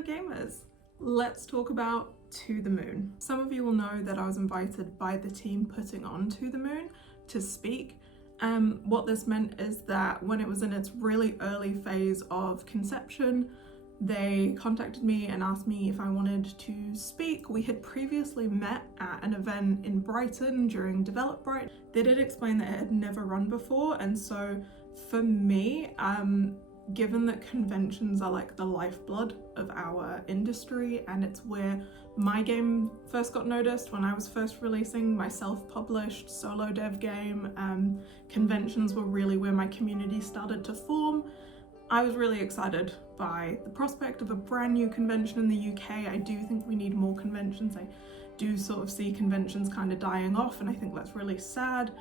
fellow gamers. Let's talk about To The Moon. Some of you will know that I was invited by the team putting on To The Moon to speak. What this meant is that when it was in its really early phase of conception, they contacted me and asked me if I wanted to speak. We had previously met at an event in Brighton during Develop Bright. They did explain that it had never run before, and so for me, given that conventions are like the lifeblood of our industry and it's where my game first got noticed when I was first releasing my self-published solo dev game, conventions were really where my community started to form. I was really excited by the prospect of a brand new convention in the UK. I do think we need more conventions. I do sort of see conventions kind of dying off, and I think that's really sad.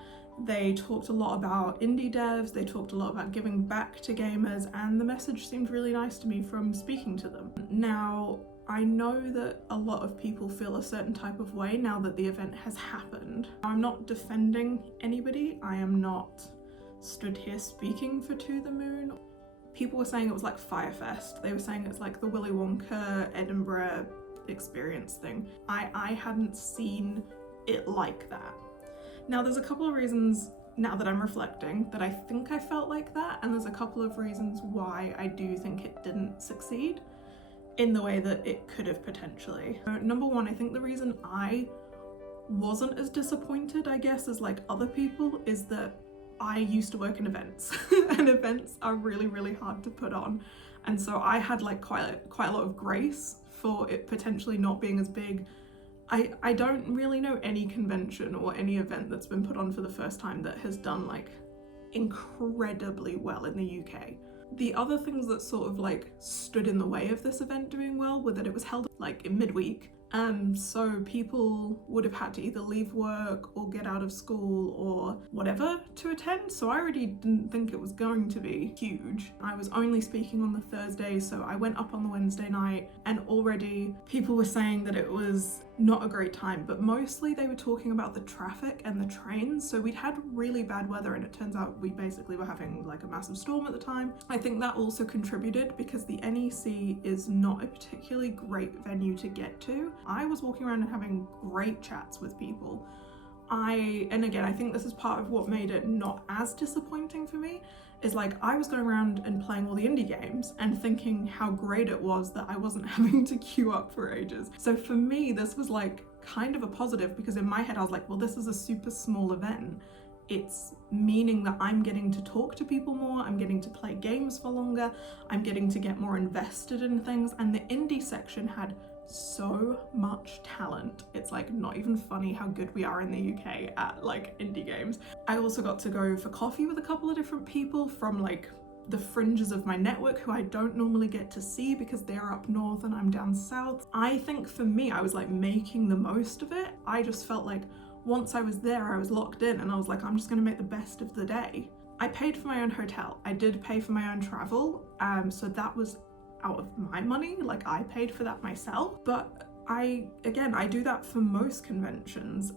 They talked a lot about indie devs, they talked a lot about giving back to gamers, and the message seemed really nice to me from speaking to them. Now, I know that a lot of people feel a certain type of way now that the event has happened. I'm not defending anybody. I am not stood here speaking for To The Moon. People were saying it was like Firefest. They were saying it's like the Willy Wonka Edinburgh experience thing. I hadn't seen it like that. Now there's a couple of reasons now that I'm reflecting that I think I felt like that, and there's a couple of reasons why I do think it didn't succeed in the way that it could have potentially. Number one, I think the reason I wasn't as disappointed, I guess, as like other people is that I used to work in events and events are really, really hard to put on. And so I had like quite a lot of grace for it potentially not being as big. I don't really know any convention or any event that's been put on for the first time that has done like incredibly well in the UK. The other things that sort of like stood in the way of this event doing well were that it was held like in midweek. So people would have had to either leave work or get out of school or whatever to attend. So I already didn't think it was going to be huge. I was only speaking on the Thursday, so I went up on the Wednesday night and already people were saying that it was not a great time, but mostly they were talking about the traffic and the trains. So we'd had really bad weather and it turns out we basically were having like a massive storm at the time. I think that also contributed because the NEC is not a particularly great venue to get to. I was walking around and having great chats with people. And again, I think this is part of what made it not as disappointing for me, is like I was going around and playing all the indie games and thinking how great it was that I wasn't having to queue up for ages. So for me, this was like kind of a positive because in my head I was like, well, this is a super small event. It's meaning that I'm getting to talk to people more, I'm getting to play games for longer, I'm getting to get more invested in things, and the indie section had so much talent. It's like not even funny how good we are in the UK at like indie games. I also got to go for coffee with a couple of different people from like the fringes of my network who I don't normally get to see because they're up north and I'm down south. I think for me, I was like making the most of it. I just felt like once I was there, I was locked in and I was like, I'm just gonna make the best of the day. I paid for my own hotel. I did pay for my own travel. So that was out of my money, like I paid for that myself. But I do that for most conventions.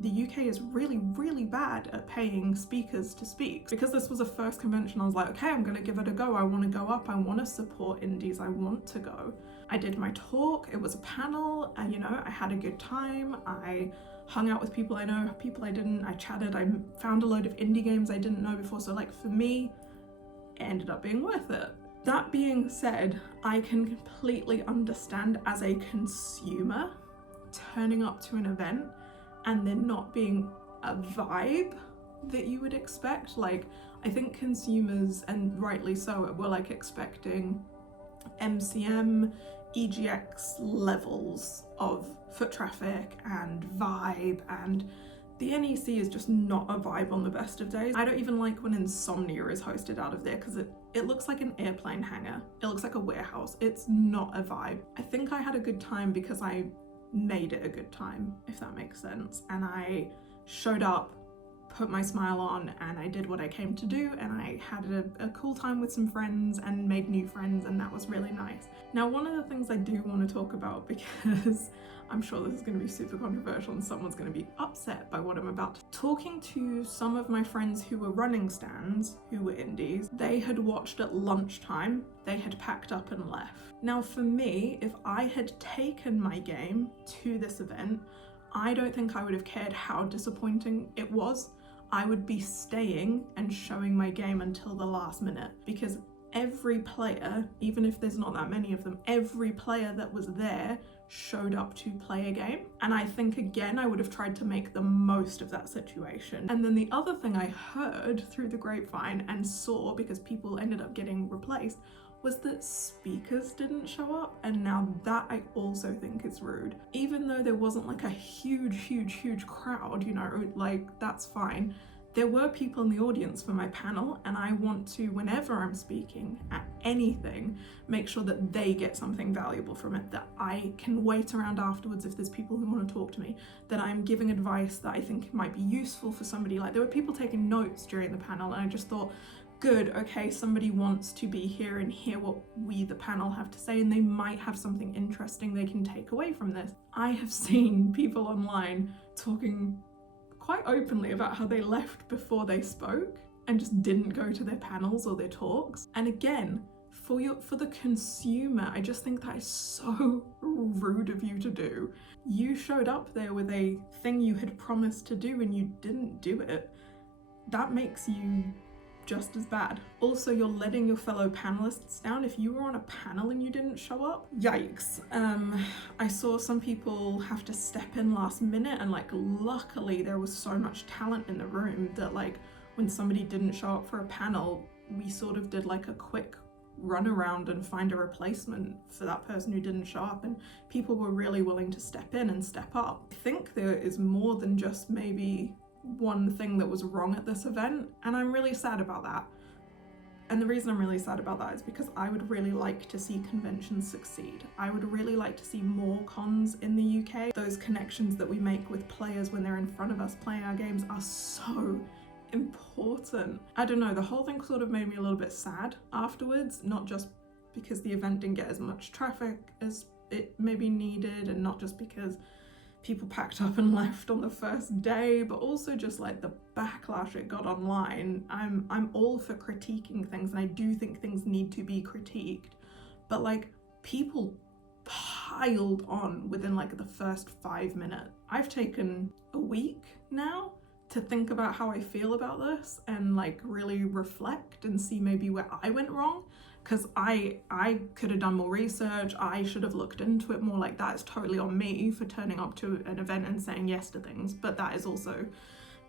The UK is really, really bad at paying speakers to speak. Because this was a first convention, I was like, okay, I'm gonna give it a go. I wanna go up, I wanna support indies, I want to go. I did my talk, it was a panel, and you know, I had a good time. I hung out with people I know, people I didn't, I chatted, I found a load of indie games I didn't know before. So like for me, it ended up being worth it. That being said, I can completely understand as a consumer turning up to an event and there not being a vibe that you would expect. Like, I think consumers, and rightly so, were like expecting MCM, EGX levels of foot traffic and vibe, and the NEC is just not a vibe on the best of days. I don't even like when Insomnia is hosted out of there because it looks like an airplane hangar. It looks like a warehouse. It's not a vibe. I think I had a good time because I made it a good time, if that makes sense. And I showed up put my smile on and I did what I came to do, and I had a cool time with some friends and made new friends, and that was really nice. Now, one of the things I do want to talk about, because I'm sure this is going to be super controversial and someone's going to be upset by what I'm about to. Talking to some of my friends who were running stands, who were indies, they had watched at lunchtime, they had packed up and left. Now for me, if I had taken my game to this event, I don't think I would have cared how disappointing it was. I would be staying and showing my game until the last minute, because every player, even if there's not that many of them, every player that was there showed up to play a game. And I think, again, I would have tried to make the most of that situation. And then the other thing I heard through the grapevine and saw, because people ended up getting replaced, was that speakers didn't show up. And now that I also think is rude. Even though there wasn't like a huge crowd, you know, like that's fine. There were people in the audience for my panel, and I want to, whenever I'm speaking at anything, make sure that they get something valuable from it, that I can wait around afterwards if there's people who want to talk to me, that I'm giving advice that I think might be useful for somebody. Like, there were people taking notes during the panel, and I just thought, good, okay, somebody wants to be here and hear what we, the panel, have to say, and they might have something interesting they can take away from this. I have seen people online talking quite openly about how they left before they spoke and just didn't go to their panels or their talks. And again, for the consumer, I just think that is so rude of you to do. You showed up there with a thing you had promised to do and you didn't do it. That makes you just as bad. Also, you're letting your fellow panelists down. If you were on a panel and you didn't show up, yikes. I saw some people have to step in last minute, and like luckily there was so much talent in the room that like when somebody didn't show up for a panel, we sort of did like a quick run around and find a replacement for that person who didn't show up, and people were really willing to step in and step up. I think there is more than just maybe one thing that was wrong at this event, and I'm really sad about that. And the reason I'm really sad about that is because I would really like to see conventions succeed. I would really like to see more cons in the UK. Those connections that we make with players when they're in front of us playing our games are so important. I don't know, the whole thing sort of made me a little bit sad afterwards, not just because the event didn't get as much traffic as it maybe needed, and not just because people packed up and left on the first day, but also just like the backlash it got online. I'm all for critiquing things, and I do think things need to be critiqued, but like people piled on within like the first 5 minutes. I've taken a week now to think about how I feel about this and like really reflect and see maybe where I went wrong, because I could have done more research. I should have looked into it more. Like, that is totally on me for turning up to an event and saying yes to things, but that is also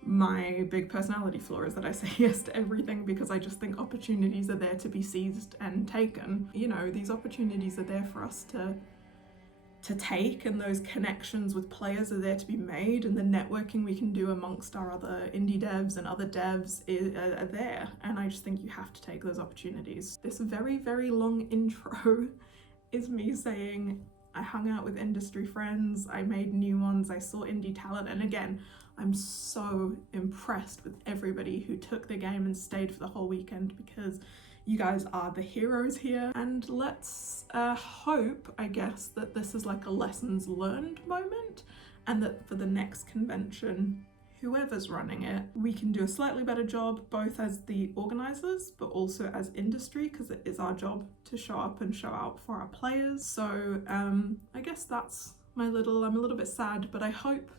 my big personality flaw, is that I say yes to everything because I just think opportunities are there to be seized and taken. You know, these opportunities are there for us to take, and those connections with players are there to be made, and the networking we can do amongst our other indie devs and other devs are there, and I just think you have to take those opportunities. This very long intro is me saying I hung out with industry friends, I made new ones, I saw indie talent, and again, I'm so impressed with everybody who took the game and stayed for the whole weekend, because you guys are the heroes here. And let's hope, I guess, that this is like a lessons learned moment, and that for the next convention, whoever's running it, we can do a slightly better job, both as the organisers, but also as industry, because it is our job to show up and show out for our players. So I guess that's I'm a little bit sad, but I hope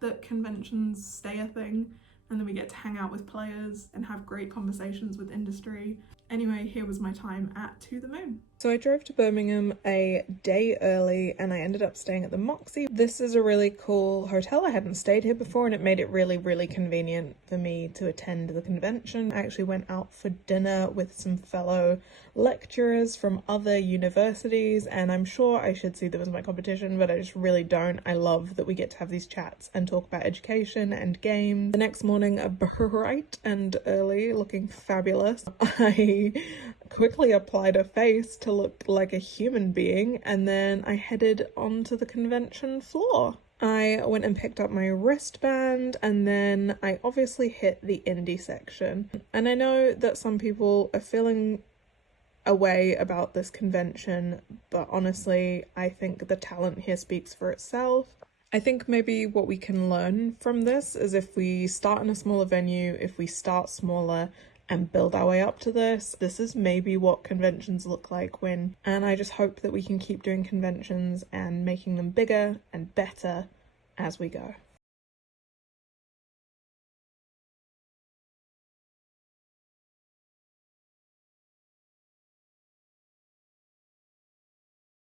that conventions stay a thing, and then we get to hang out with players and have great conversations with industry. Anyway, here was my time at To The Moon. So I drove to Birmingham a day early, and I ended up staying at the Moxie. This is a really cool hotel. I hadn't stayed here before, and it made it really convenient for me to attend the convention. I actually went out for dinner with some fellow lecturers from other universities, and I'm sure I should see them as my competition, but I just really don't. I love that we get to have these chats and talk about education and games. The next morning, bright and early, looking fabulous, I quickly applied a face to look like a human being, and then I headed onto the convention floor. I went and picked up my wristband, and then I obviously hit the indie section. And I know that some people are feeling a way about this convention, but honestly, I think the talent here speaks for itself. I think maybe what we can learn from this is if we start in a smaller venue, if we start smaller and build our way up to this is maybe what conventions look like when, and I just hope that we can keep doing conventions and making them bigger and better as we go.